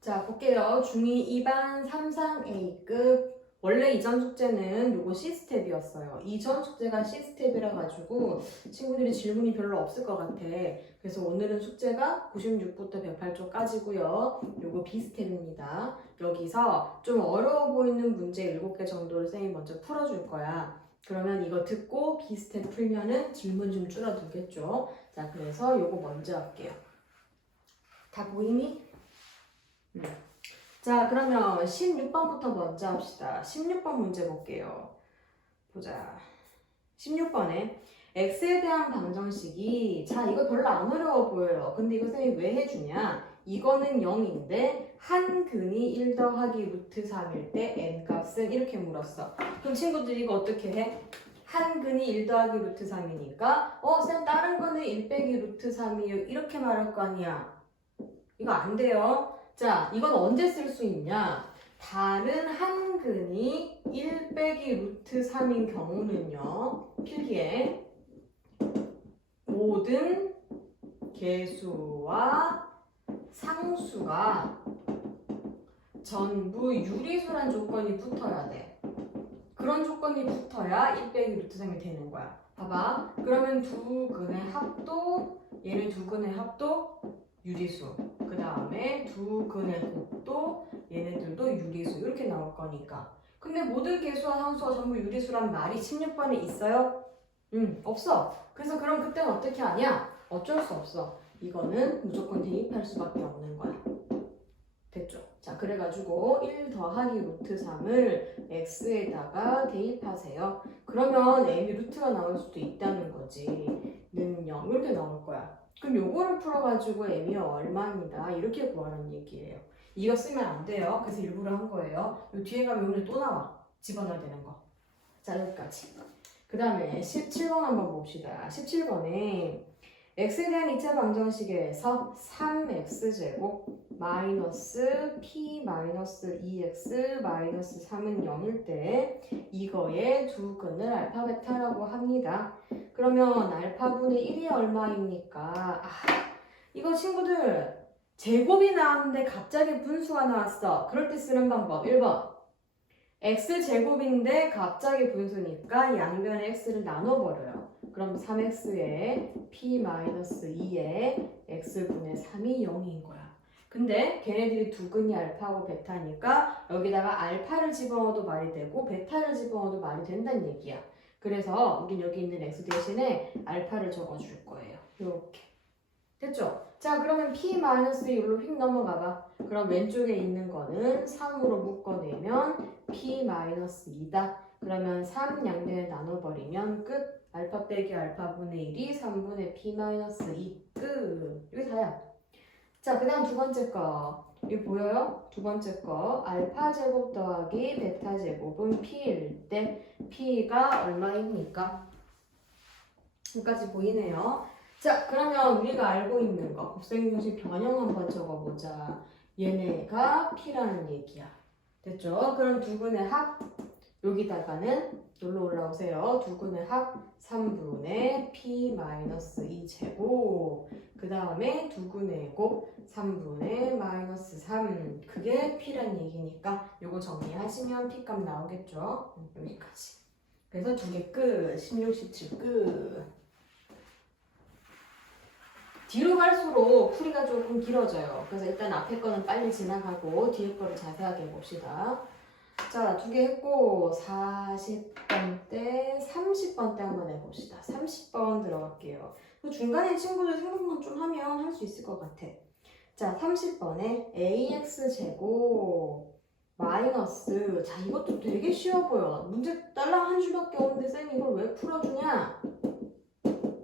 자, 볼게요. 중2 2반 3상 A급. 원래 이전 숙제는 요거 C스텝이었어요. 이전 숙제가 C스텝이라 가지고 친구들이 질문이 별로 없을 것 같아. 그래서 오늘은 숙제가 96부터 108쪽까지고요. 요거 B스텝입니다. 여기서 좀 어려워 보이는 문제 7개 정도를 쌤이 먼저 풀어줄 거야. 그러면 이거 듣고 B스텝 풀면은 질문 좀 줄어들겠죠. 자, 그래서 요거 먼저 할게요. 다 보이니? 음. 자, 그러면 16번부터 먼저 합시다. 16번 문제 볼게요. 보자. 16번에 x에 대한 방정식이 자, 이거 별로 안 어려워 보여요. 근데 이거 쌤이 왜 해주냐? 이거는 0인데 한 근이 1 더하기 루트 3일 때 n 값은 이렇게 물었어. 그럼 친구들이 이거 어떻게 해? 한 근이 1 더하기 루트 3이니까 어, 쌤 다른 거는 1 빼기 루트 3이요. 이렇게 말할 거 아니야. 이거 안 돼요. 자, 이건 언제 쓸 수 있냐? 다른 한 근이 1 빼기 루트 3인 경우는요. 필기에 모든 개수와 상수가 전부 유리수란 조건이 붙어야 돼. 그런 조건이 붙어야 1 빼기 루트 3이 되는 거야. 봐봐. 그러면 두 근의 합도, 얘네 두 근의 합도 유리수. 그 다음에 두 근의 곱도 얘네들도 유리수. 이렇게 나올 거니까. 근데 모든 개수와 상수가 전부 유리수란 말이 16번에 있어요? 응, 없어. 그래서 그럼 그때는 어떻게 하냐? 어쩔 수 없어. 이거는 무조건 대입할 수밖에 없는 거야. 됐죠? 자, 그래가지고 1 더하기 루트 3을 x에다가 대입하세요. 그러면 m이 루트가 나올 수도 있다는 거지. 는 0. 이렇게 나올 거야. 그럼 요거를 풀어가지고 m이 얼마입니다. 이렇게 구하는 얘기예요. 이거 쓰면 안 돼요. 그래서 일부러 한 거예요. 요 뒤에 가면 오늘 또 나와. 집어넣어야 되는 거. 자, 여기까지. 그 다음에 17번 한번 봅시다. 17번에 x에 대한 2차 방정식에서 3x제곱 마이너스 p 마이너스 2x 마이너스 3은 0일 때 이거의 두 근을 알파 베타라고 합니다. 그러면 알파분의 1이 얼마입니까? 아, 이거 친구들 제곱이 나왔는데 갑자기 분수가 나왔어. 그럴 때 쓰는 방법 1번 x제곱인데 갑자기 분수니까 양변의 x를 나눠버려요. 그럼 3x에 p-2에 x분의 3이 0인 거야. 근데 걔네들이 두 근이 알파고 베타니까 여기다가 알파를 집어넣어도 말이 되고 베타를 집어넣어도 말이 된다는 얘기야. 그래서 우린 여기 있는 x 대신에 알파를 적어줄 거예요. 이렇게. 됐죠? 자 그러면 p-2 여기로 휙 넘어가봐. 그럼 왼쪽에 있는 거는 3으로 묶어내면 p-2다. 그러면 3 양변에 나눠버리면 끝. 알파 빼기 알파분의 1이 3분의 p-2 끝. 이게 다야. 자, 그 다음 두 번째 거. 이거 보여요? 두 번째 거. 알파 제곱 더하기 베타 제곱은 p일 때 p가 얼마입니까? 여기까지 보이네요. 자, 그러면 우리가 알고 있는 거. 곱셈공식 변형 한번 적어보자. 얘네가 p라는 얘기야. 됐죠? 그럼 두 분의 합 여기다가는 놀러 올라오세요. 두 근의 합 3분의 p-2 제곱 그 다음에 두 근의 곱 3분의 마이너스 3 그게 p란 얘기니까 요거 정리하시면 p값 나오겠죠? 음, 여기까지 그래서 두 개 끝 16, 17 끝 뒤로 갈수록 풀이가 조금 길어져요. 그래서 일단 앞에 거는 빨리 지나가고 뒤에 거를 자세하게 봅시다. 자, 두 개 했고 40번 때, 30번 때 한번 해봅시다. 30번 들어갈게요. 그 중간에 친구들 생각만 좀 하면 할 수 있을 것 같아. 자, 30번에 ax 제곱 마이너스 자 이것도 되게 쉬워 보여. 문제 딸랑 한 줄밖에 없는데 쌤 이걸 왜 풀어주냐?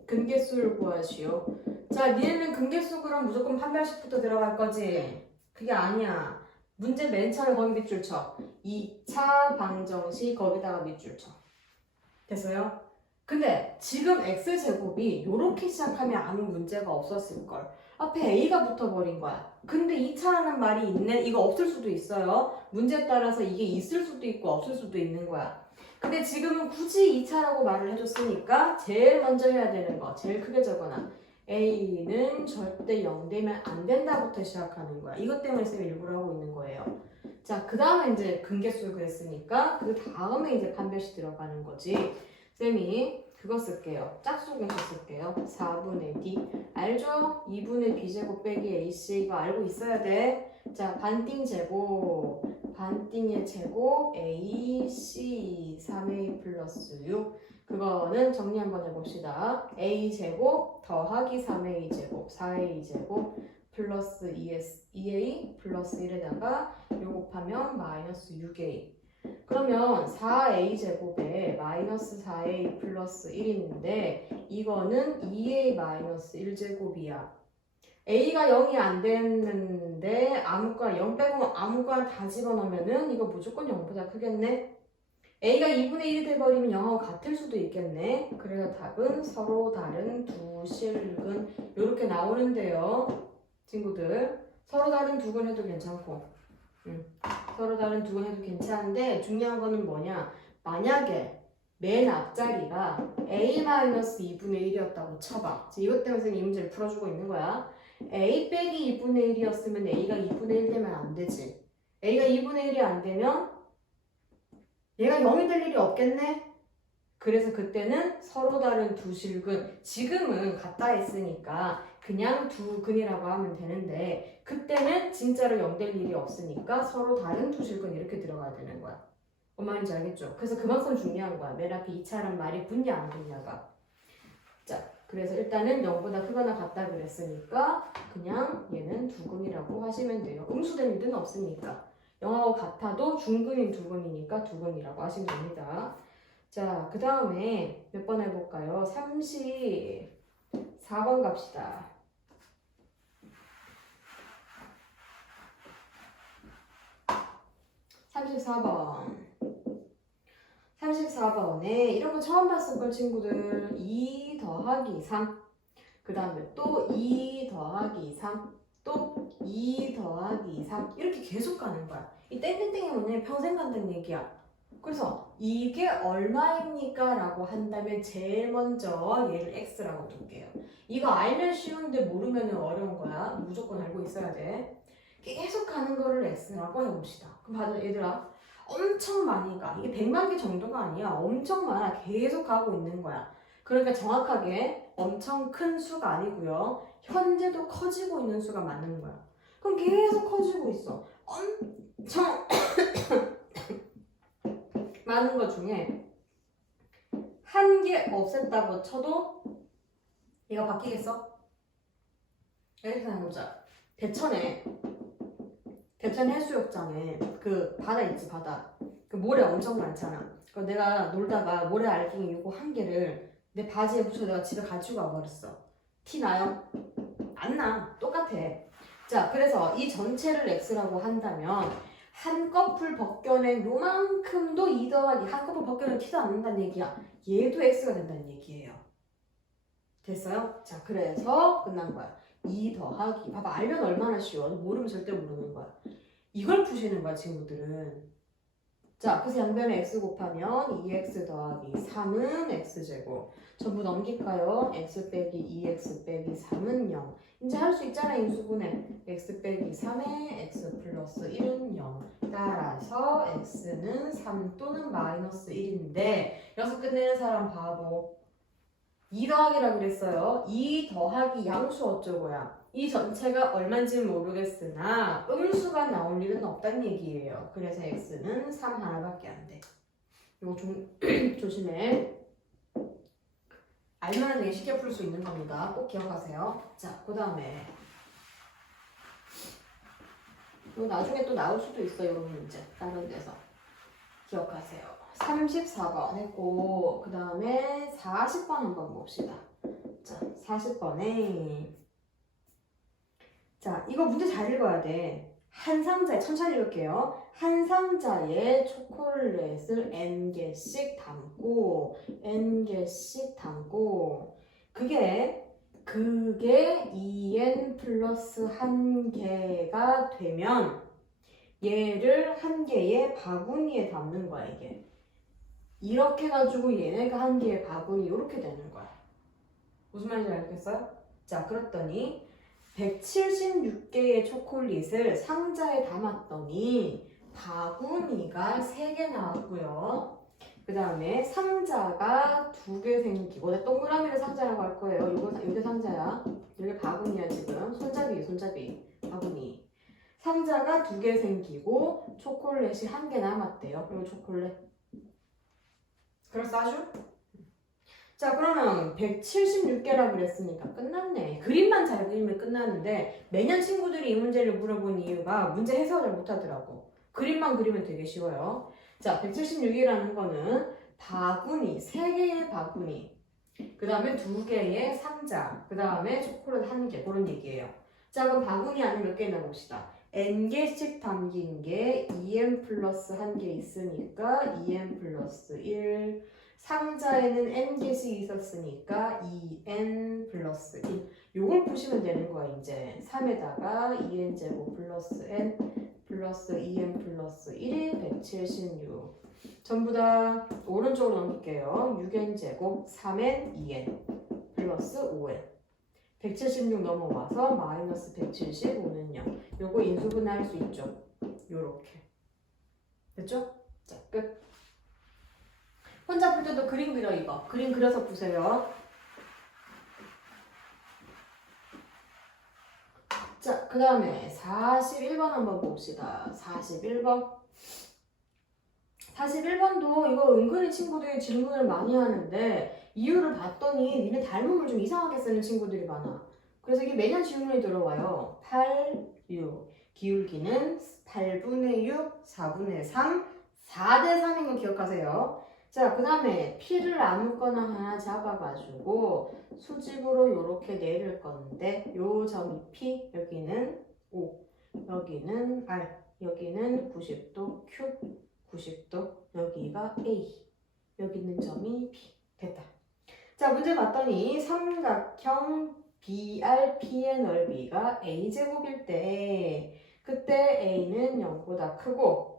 근계수를 구하시오. 자, 니네는 근계수 그럼 무조건 판별식부터 들어갈 거지? 그게 아니야. 문제 맨 처음에 거기 밑줄 쳐. 2차 방정식 거기다가 밑줄 쳐. 됐어요? 근데 지금 x제곱이 이렇게 시작하면 아무 문제가 없었을걸. 앞에 a가 붙어버린 거야. 근데 2차라는 말이 있네? 이거 없을 수도 있어요. 문제에 따라서 이게 있을 수도 있고 없을 수도 있는 거야. 근데 지금은 굳이 2차라고 말을 해줬으니까 제일 먼저 해야 되는 거, 제일 크게 적어놔. A는 절대 0 되면 안 된다부터 시작하는 거야. 이것 때문에 쌤이 일부러 하고 있는 거예요. 자, 그 다음에 이제 근계수를 그랬으니까 그 다음에 이제 판별식 들어가는 거지. 쌤이 그거 쓸게요. 짝수 공식 쓸게요. 4분의 D. 알죠? 2분의 B제곱 빼기 AC 이거 알고 있어야 돼. 자, 반띵 제곱. 반띵의 제곱 AC 3A 플러스 6. 그거는 정리 한번 해봅시다. A 제곱 더하기 3A 제곱 4A 제곱 플러스 2S, 2A 플러스 1에다가 요 곱하면 마이너스 6A 그러면 4A 제곱에 마이너스 4A 플러스 1인데 이거는 2A 마이너스 1제곱이야. A가 0이 안 됐는데 아무거나 0 빼고 아무거나 다 집어넣으면 은 이거 무조건 0보다 크겠네 A가 2분의 1이 돼버리면 0하고 같을 수도 있겠네. 그래서 답은 서로 다른 두 실근 이렇게 나오는데요. 친구들 서로 다른 두 근 해도 괜찮고 음, 서로 다른 두 근 해도 괜찮은데 중요한 거는 뭐냐 만약에 맨 앞자리가 A-2분의 1이었다고 쳐봐. 이것 때문에 선생님이 이 문제를 풀어주고 있는 거야. A 빼기 2분의 1이었으면 A가 2분의 1 되면 안 되지. A가 2분의 1이 안 되면 얘가 0이 될 일이 없겠네? 그래서 그때는 서로 다른 두 실근, 지금은 같다 했으니까 그냥 두 근이라고 하면 되는데 그때는 진짜로 0 될 일이 없으니까 서로 다른 두 실근 이렇게 들어가야 되는 거야. 뭔 말인지 알겠죠? 그래서 그만큼 중요한 거야. 맨 앞에 2차란 말이 붙냐 안 붙냐가. 자, 그래서 일단은 0보다 크거나 같다 그랬으니까 그냥 얘는 두 근이라고 하시면 돼요. 음수될 일은 없으니까. 영하고 같아도 중근인 두 근이니까 두 근이라고 하시면 됩니다. 자, 그 다음에 몇 번 해볼까요? 34번 갑시다. (34번) 34번에 이런 거 처음 봤을 걸 친구들 2 더하기 3그 다음에 또2 더하기 3 또 2 더하기 3 이렇게 계속 가는 거야. 이 땡땡땡이 뭐냐면 평생 간다는 얘기야. 그래서 이게 얼마입니까? 라고 한다면 제일 먼저 얘를 x라고 둘게요. 이거 알면 쉬운데 모르면 어려운 거야. 무조건 알고 있어야 돼. 계속 가는 거를 x라고 해봅시다. 그럼 봐도 얘들아 엄청 많이 가. 이게 100만 개 정도가 아니야. 엄청 많아. 계속 가고 있는 거야. 그러니까 정확하게 엄청 큰 수가 아니고요. 현재도 커지고 있는 수가 맞는 거야. 그럼 계속 커지고 있어. 엄청 많은 것 중에 한 개 없앴다고 쳐도 얘가 바뀌겠어? 이렇게 생각해보자. 대천에 대천 해수욕장에 그 바다 있지 바다. 그 모래 엄청 많잖아. 그 내가 놀다가 모래 알갱이 요거 한 개를 내 바지에 붙여 내가 집에 가지고 와버렸어. 티 나요? 안 나. 똑같아. 자, 그래서 이 전체를 x라고 한다면 한꺼풀 벗겨낸 요만큼도 2 더하기 한꺼풀 벗겨낸 티도 안 난다는 얘기야. 얘도 x가 된다는 얘기예요. 됐어요? 자, 그래서 끝난 거야. 2 더하기. 봐봐, 알면 얼마나 쉬워. 모르면 절대 모르는 거야. 이걸 푸시는 거야, 친구들은. 자, 그래서 양변에 x 곱하면 2x 더하기 3은 x제곱. 전부 넘길까요? x 빼기 2x 빼기 3은 0. 이제 할 수 있잖아, 인수분해. x 빼기 3에 x 플러스 1은 0. 따라서 x는 3 또는 마이너스 1인데 여기서 끝내는 사람 바보. 2 더하기라 그랬어요. 2 더하기 양수 어쩌고야. 이 전체가 얼마인지는 모르겠으나 음수가 나올 일은 없다는 얘기예요. 그래서 x는 3 하나밖에 안 돼. 이거 좀 조심해. 알면 되게 쉽게 풀 수 있는 겁니다. 꼭 기억하세요. 자, 그 다음에 이거 나중에 또 나올 수도 있어요. 이런 문제 다른 데서 기억하세요. 34번 했고 그 다음에 40번 한번 봅시다. 자, 40번에 자, 이거 문제 잘 읽어야 돼. 한 상자에 천천히 읽을게요. 한 상자에 초콜릿을 n 개씩 담고 n 개씩 담고 그게 그게 2n 플러스 한 개가 되면 얘를 한 개의 바구니에 담는 거야 이게. 이렇게 가지고 얘네가 한 개의 바구니 이렇게 되는 거야. 무슨 말인지 알겠어요? 자, 그랬더니 176개의 초콜릿을 상자에 담았더니 바구니가 3개 나왔고요. 그 다음에 상자가 두개 생기고, 내 동그라미를 상자라고 할 거예요. 이거, 이게 상자야. 이게 바구니야, 지금. 손잡이, 손잡이. 바구니. 상자가 두개 생기고, 초콜릿이 한개 남았대요. 이 초콜릿. 그럴싸죠? 자, 그러면 176개라고 그랬으니까 끝났네. 그림만 잘 그리면 끝나는데, 매년 친구들이 이 문제를 물어본 이유가 문제 해석을 못하더라고. 그림만 그리면 되게 쉬워요. 자, 176이라는 거는 바구니, 세 개의 바구니, 그 다음에 두 개의 상자, 그 다음에 초콜릿 한 개, 그런 얘기예요. 자, 그럼 바구니 안에 몇 개 있나 봅시다. n개씩 담긴 게 2n 플러스 한 개 있으니까 2n 플러스 1. 상자에는 n개씩 있었으니까 2n 플러스 1. 요걸 보시면 되는 거야, 이제. 3에다가 2n 제곱 플러스 n 플러스 2n 플러스 1이 176. 전부 다 오른쪽으로 넘길게요. 6n 제곱 3n 2n 플러스 5n. 176 넘어와서 마이너스 175는 0. 요거 인수분해할 수 있죠. 요렇게. 됐죠? 자, 끝. 혼자 풀 때도 그림 그려 이거. 그림 그려서 푸세요. 자, 그 다음에 41번 한번 봅시다. 41번. 41번도 이거 은근히 친구들이 질문을 많이 하는데 이유를 봤더니 니네 닮음을 좀 이상하게 쓰는 친구들이 많아. 그래서 이게 매년 질문이 들어와요. 8, 6. 기울기는 8분의 6, 4분의 3, 4대 3인 거 기억하세요. 자, 그 다음에 P를 아무거나 하나 잡아가지고 수직으로 이렇게 내릴 건데 요 점이 P, 여기는 O, 여기는 R, 여기는 90도 Q, 90도, 여기가 A, 여기 있는 점이 P. 됐다. 자, 문제 봤더니 삼각형 BRP의 넓이가 A제곱일 때 그때 A는 0보다 크고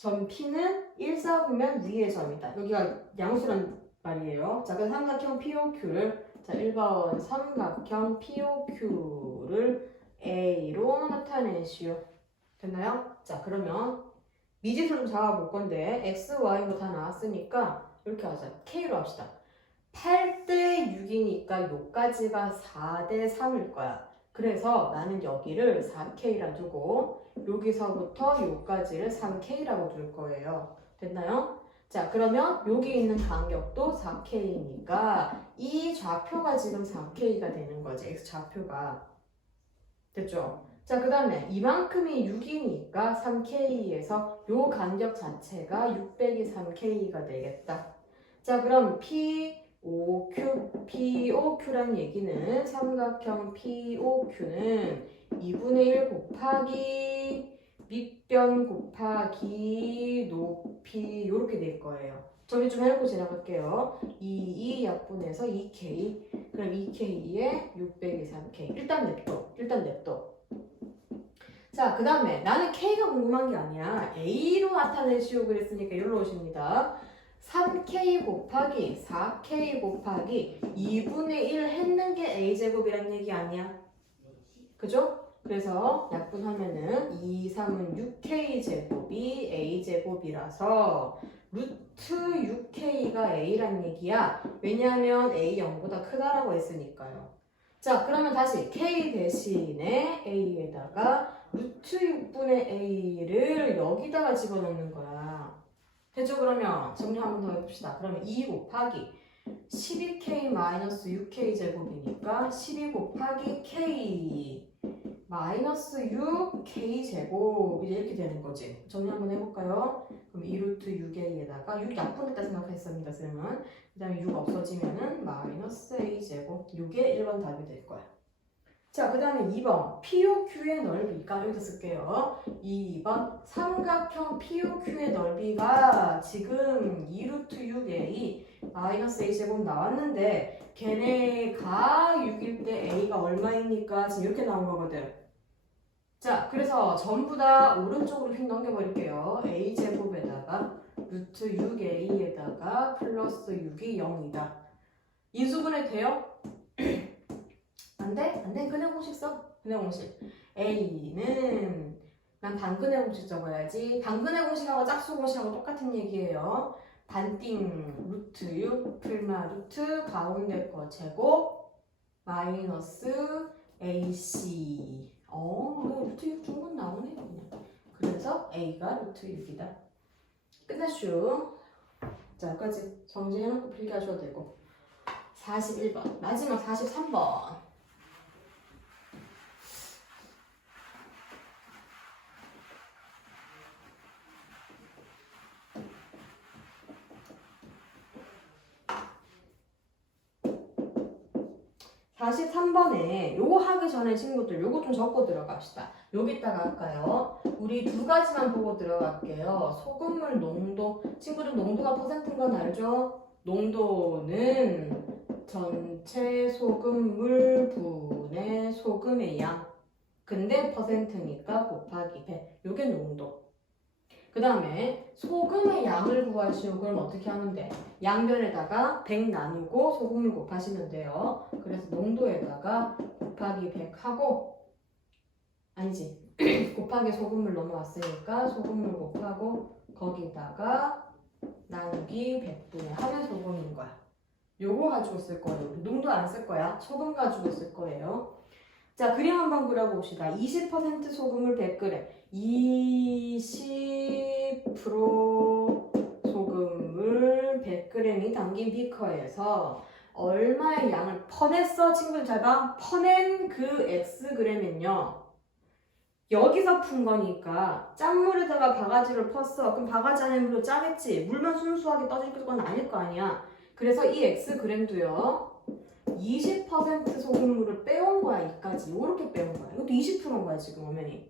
점 P는 1 쌓으면 위의 점이다. 여기가 양수란 말이에요. 자, 그래서 삼각형 POQ를 자, 1번 삼각형 POQ를 A로 나타내시오. 됐나요? 자, 그러면 미지수 좀 잡아볼 건데 X, Y로 다 나왔으니까 이렇게 하자. K로 합시다. 8대 6이니까 요까지가 4대 3일 거야. 그래서 나는 여기를 4K라 두고 여기서부터 요까지를 3K라고 둘 거예요. 됐나요? 자, 그러면 여기 있는 간격도 4K니까 이 좌표가 지금 4K가 되는 거지. X 좌표가. 됐죠? 자, 그 다음에 이만큼이 6이니까 3K에서 요 간격 자체가 600이 3K가 되겠다. 자, 그럼 POQ, POQ란 얘기는 삼각형 POQ는 2분의 1 곱하기 밑변 곱하기 높이 이렇게 될 거예요. 정리 좀 해놓고 지나갈게요. 2, 2 약분해서 2K. 그럼 2K에 600이 3K. 일단 냅둬. 일단 냅둬. 자, 그 다음에 나는 K가 궁금한 게 아니야. A로 나타내시오 그랬으니까 여기로 오십니다. 3K 곱하기 4K 곱하기 2분의 1 했는 게 A제곱이란 얘기 아니야? 그죠? 그래서 약분하면은 2, 3은 6K제곱이 A제곱이라서 루트 6K가 A란 얘기야. 왜냐하면 A 0보다 크다라고 했으니까요. 자, 그러면 다시 K 대신에 A에다가 루트 6분의 A를 여기다가 집어넣는 거야. 됐죠? 그러면 정리 한 번 더 해봅시다. 그러면 2 곱하기 12K-6K 제곱이니까 12 곱하기 K 마이너스 6K 제곱 이제 이렇게 되는 거지. 정리 한번 해볼까요? 그럼 2루트 6A에다가 6 약분했다 생각했습니다. 그러면 그 다음에 6 없어지면은 마이너스 A 제곱 6의 1번 답이 될 거야. 자, 그 다음에 2번 POQ의 넓이가 여기서 쓸게요. 2번 삼각형 POQ의 넓이가 지금 2루트 6A 마이너스 A 제곱 나왔는데 걔네가 6일 때 A가 얼마입니까? 지금 이렇게 나온 거거든. 자, 그래서 전부 다 오른쪽으로 휙 넘겨버릴게요. A 제곱에다가 루트 6A에다가 플러스 6이 0이다. 인수분해 돼요? 안 돼? 안 돼? 근해 공식 써. 근해 공식. A는 난 반근해 공식 적어야지. 반근해 공식하고 짝수 공식하고 똑같은 얘기예요. 반띵 루트 6 풀마 루트 가운데 거 제곱 마이너스 AC. 어, 그래, 루트 6 중분 나오네 그냥. 그래서 A가 루트 6이다. 끝났슈. 자, 여기까지 정리해놓고 필기하셔도 되고. 41번. 마지막 43번. 사십삼 번에 요거 하기 전에 친구들 요거 좀 적고 들어갑시다. 여기다가 할까요? 우리 두 가지만 보고 들어갈게요. 소금물 농도. 친구들 농도가 퍼센트인 건 알죠? 농도는 전체 소금물 분의 소금의 양. 근데 퍼센트니까 곱하기 100. 요게 농도. 그 다음에 소금의 양을 구하시오. 그럼 어떻게 돼? 양변에다가 100 나누고 소금을 곱하시면 돼요. 그래서 농도에다가 곱하기 100 하고 아니지. 곱하기 소금물 넘어왔으니까 소금물 곱하고 거기다가 나누기 100분의 하면 소금인 거야. 요거 가지고 쓸 거예요. 농도 안 쓸 거야. 소금 가지고 쓸 거예요. 자, 그림 한번 그려봅시다. 20% 소금을 100g. 20% 소금을 100g이 담긴 비커에서 얼마의 양을 퍼냈어? 친구들 잘 봐. 퍼낸 그 Xg은요. 여기서 푼 거니까 짠물에다가 바가지를 펐어. 그럼 바가지 안에 물로 짜겠지. 물만 순수하게 떠질 건 아닐 거 아니야. 그래서 이 Xg도요. 20% 소금물을 빼온 거야, 이까지. 이렇게 빼온 거야. 이것도 20%인 거야, 지금 오면이.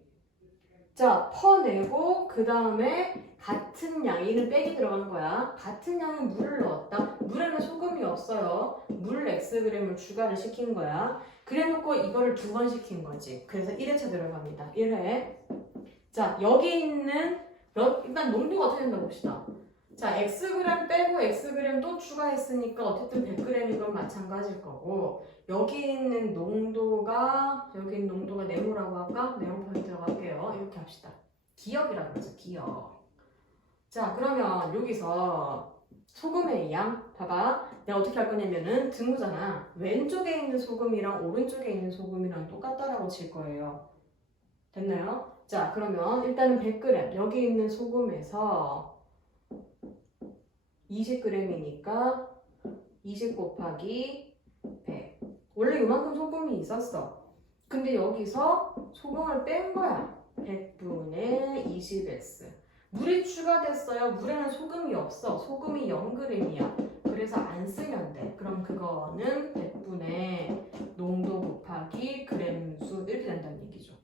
자, 퍼내고, 그 다음에 같은 양이는 빼기 들어가는 거야. 같은 양의 물을 넣었다. 물에는 소금이 없어요. 물 Xg을 추가를 시킨 거야. 그래 놓고 이거를 두 번 시킨 거지. 그래서 1회차 들어갑니다. 1회. 자, 여기 있는, 몇, 일단 농도가 어떻게 된다 봅시다. 자, xg 빼고 xg 또 추가했으니까 어쨌든 100g인 건 마찬가지일 거고 여기 있는 농도가 여기 있는 농도가 네모라고 할까? 네모 포인트 들어갈게요. 이렇게 합시다. 기억이라고 하죠. 기억. 자, 그러면 여기서 소금의 양 봐봐. 내가 어떻게 할 거냐면은 등호잖아. 왼쪽에 있는 소금이랑 오른쪽에 있는 소금이랑 똑같다라고 칠 거예요. 됐나요? 자, 그러면 일단은 100g 여기 있는 소금에서 20g이니까 20 곱하기 100. 원래 이만큼 소금이 있었어. 근데 여기서 소금을 뺀 거야. 100분의 20x. 물이 추가됐어요. 물에는 소금이 없어. 소금이 0g이야. 그래서 안 쓰면 돼. 그럼 그거는 100분의 농도 곱하기 그램수 이렇게 된다는 얘기죠.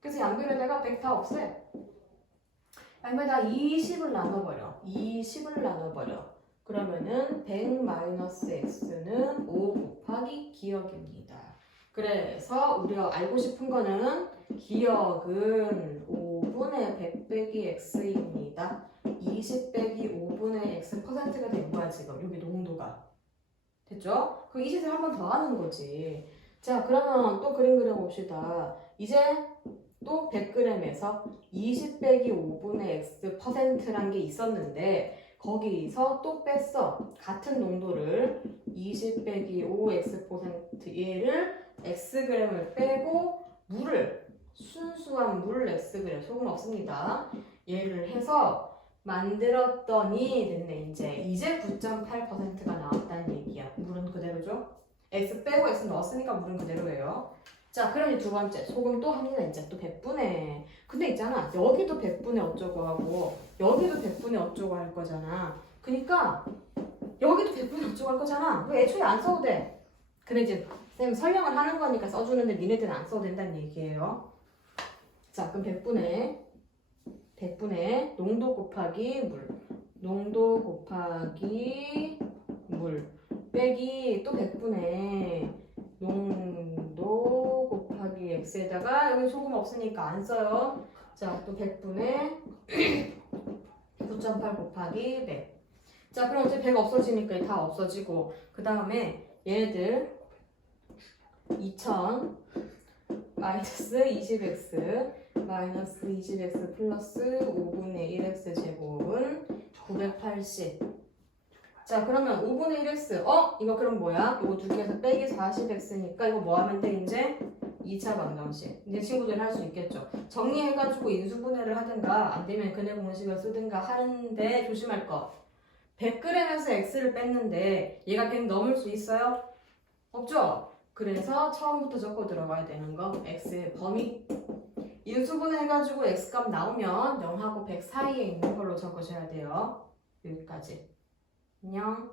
그래서 양변에다가 100 다 없애. 양변에다 20을 나눠버려. 20을 나눠버려. 그러면은 100 마이너스 x는 5 곱하기 기억입니다. 그래서 우리가 알고 싶은 거는 기억은 5 분의 100 빼기 x입니다. 20 빼기 5분의 x 퍼센트가 된 거야 지금 여기 농도가 됐죠? 그 20을 한 번 더 하는 거지. 자 그러면 또 그림 그려봅시다. 이제 또 100g에서 20 빼기 5분의 x 퍼센트란 게 있었는데 거기서 또 뺐어. 같은 농도를 20 빼기 5x 퍼센트 얘를 xg을 빼고 물을 순수한 물 xg 소금 없습니다. 얘를 해서 만들었더니 됐네 이제 이제 9.8%가 나왔다는 얘기야. 물은 그대로죠. x 빼고 x 넣었으니까 물은 그대로예요. 자, 이제 두 번째 소금 또 합니다. 이제 또 100분의. 근데 있잖아. 여기도 100분의 어쩌고 하고 여기도 100분의 어쩌고 할 거잖아. 그러니까 여기도 100분의 어쩌고 할 거잖아. 왜 애초에 안 써도 돼. 근데 이제 쌤 설명을 하는 거니까 써주는데 니네들은 안 써도 된다는 얘기예요. 자, 그럼 100분의 100분의 농도 곱하기 물. 농도 곱하기 물. 빼기 또 100분의 농도 곱하기 x에다가 여기 소금 없으니까 안 써요. 자, 또 100분의 9.8 곱하기 100. 자, 그럼 이제 100 없어지니까 다 없어지고 그 다음에 얘네들 2000 마이너스 20x 마이너스 20x 플러스 5분의 1x 제곱은 980. 자 그러면 5분의 1x 어? 이거 그럼 뭐야? 이거 두 개에서 빼기 40x니까 이거 뭐 하면 돼 이제? 2차 방정식 이제 친구들 할수 있겠죠 정리해가지고 인수분해를 하든가 안 되면 근해 공식을 쓰든가 하는데 조심할 거 100g에서 x를 뺐는데 얘가 100 넘을 수 있어요? 없죠? 그래서 처음부터 적고 들어가야 되는 거 x의 범위 인수분해 해가지고 x값 나오면 0하고 100 사이에 있는 걸로 적어줘야 돼요. 여기까지. 안녕